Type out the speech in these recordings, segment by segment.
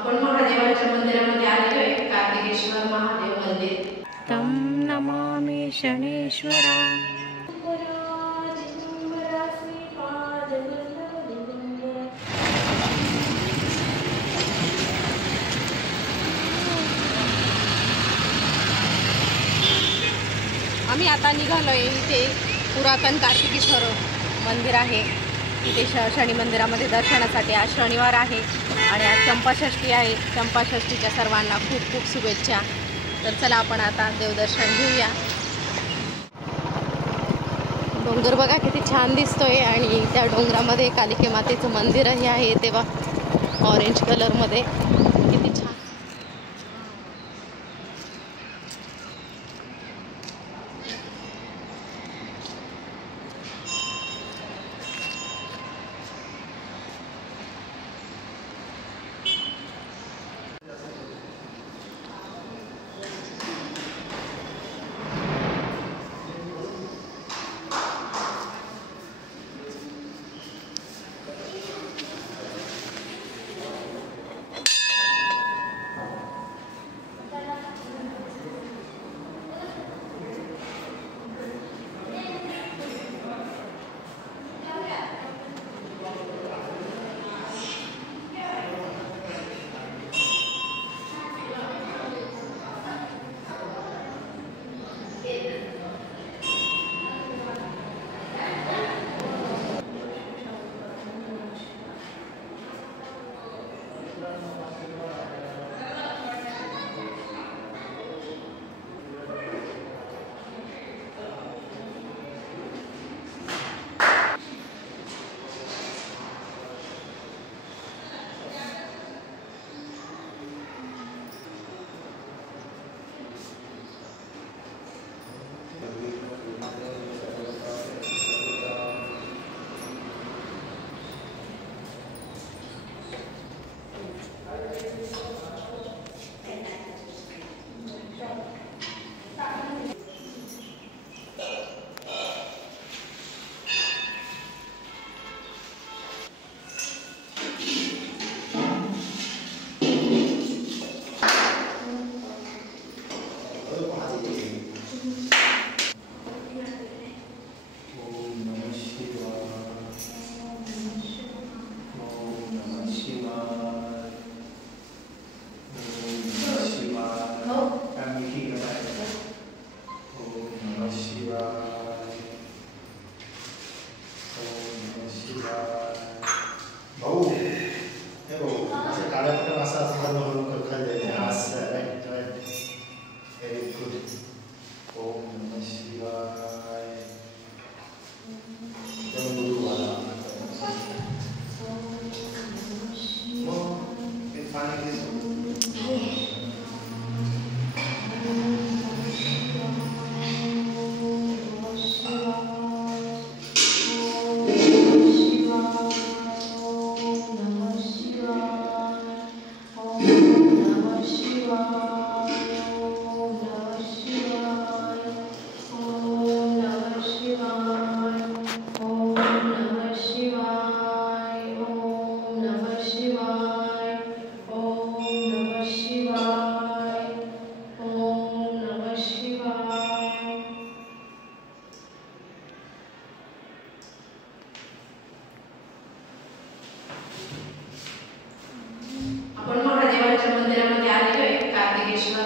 आपण महादेवाच्या मंदिरामध्ये आलेलो आहे, कार्तिकेश्वर महादेव मंदिर. तं नमामि शनेश्वरा. आम्ही आता निघालोय. इथे पुरातन कार्तिकेश्वर मंदिर आहे. इथे शनी मंदिरामध्ये दर्शनासाठी आज शनिवार आहे आणि आज चंपाषष्ठी आहे. चंपाषष्ठीच्या सर्वांना खूप खूप शुभेच्छा. तर चला आपण आता देवदर्शन घेऊया. डोंगर बघा किती छान दिसतोय आणि त्या डोंगरामध्ये कालिके मातेचं मंदिरही आहे. तेव्हा ऑरेंज कलरमध्ये किती छान.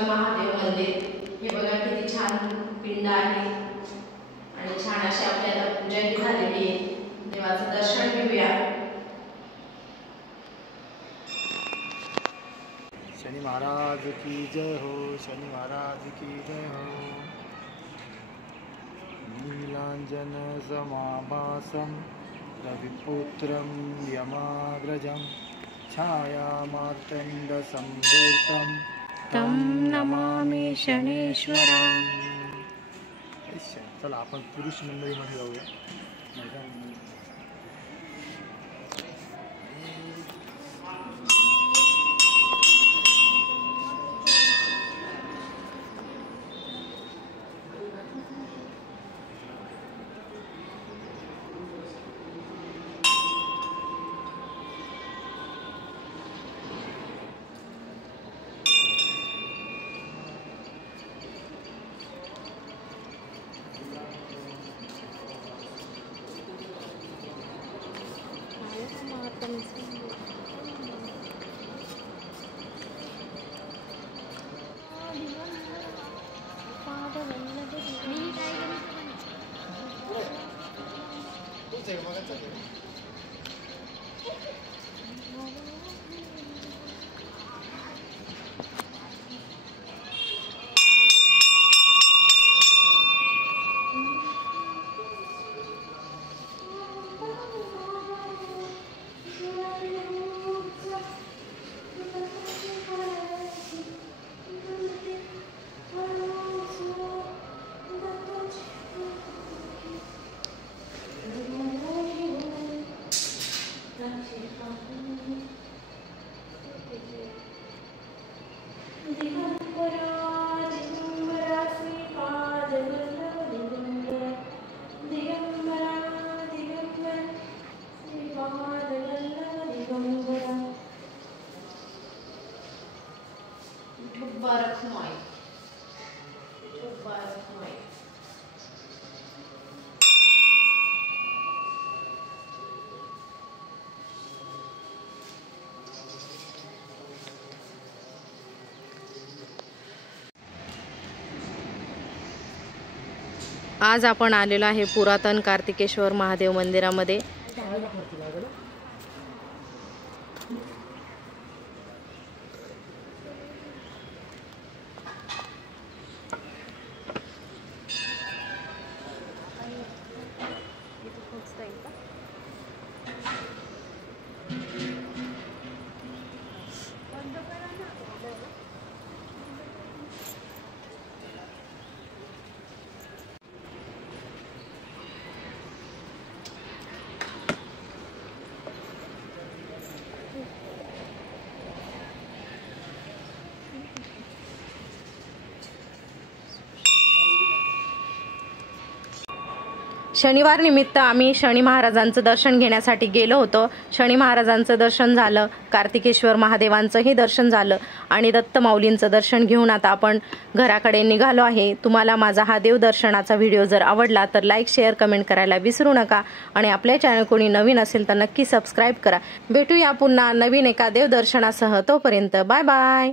महादेव मंदिर. हे बघा किती छान पिंड आहे आणि छान अशी आपल्याला पूजा झालेली आहे. देवाचं दर्शन घेऊया. शनि महाराज की जय हो. शनि महाराज की जय हो. नीलांजन समाभासं रविपुत्रं यमाग्रजं छाया मार्तंड संभूतं तं नमामि शनेश्वरा. चला आपण पुरुष मंडळीमध्ये जाऊया. आज आपण आलेलो आहे पुरातन कार्तिकेश्वर महादेव मंदिरामध्ये। शनिवार निमित्त आम्ही शनी महाराजांचं दर्शन घेण्यासाठी गेलो होतो। शनी महाराजांचं दर्शन झालं, कार्तिकेश्वर महादेवांचंही दर्शन झालं आणि दत्त माऊलींचं दर्शन घेऊन आता आपण घराकडे निघालो आहे। तुम्हाला माझा हा देवदर्शनाचा व्हिडिओ जर आवडला तर लाईक, शेअर, कमेंट करायला विसरू नका आणि आपल्या चॅनल कोणी नवीन असेल तर नक्की सबस्क्राईब करा। भेटूया पुन्हा नवीन एका देवदर्शनासह, तोपर्यंत बाय बाय।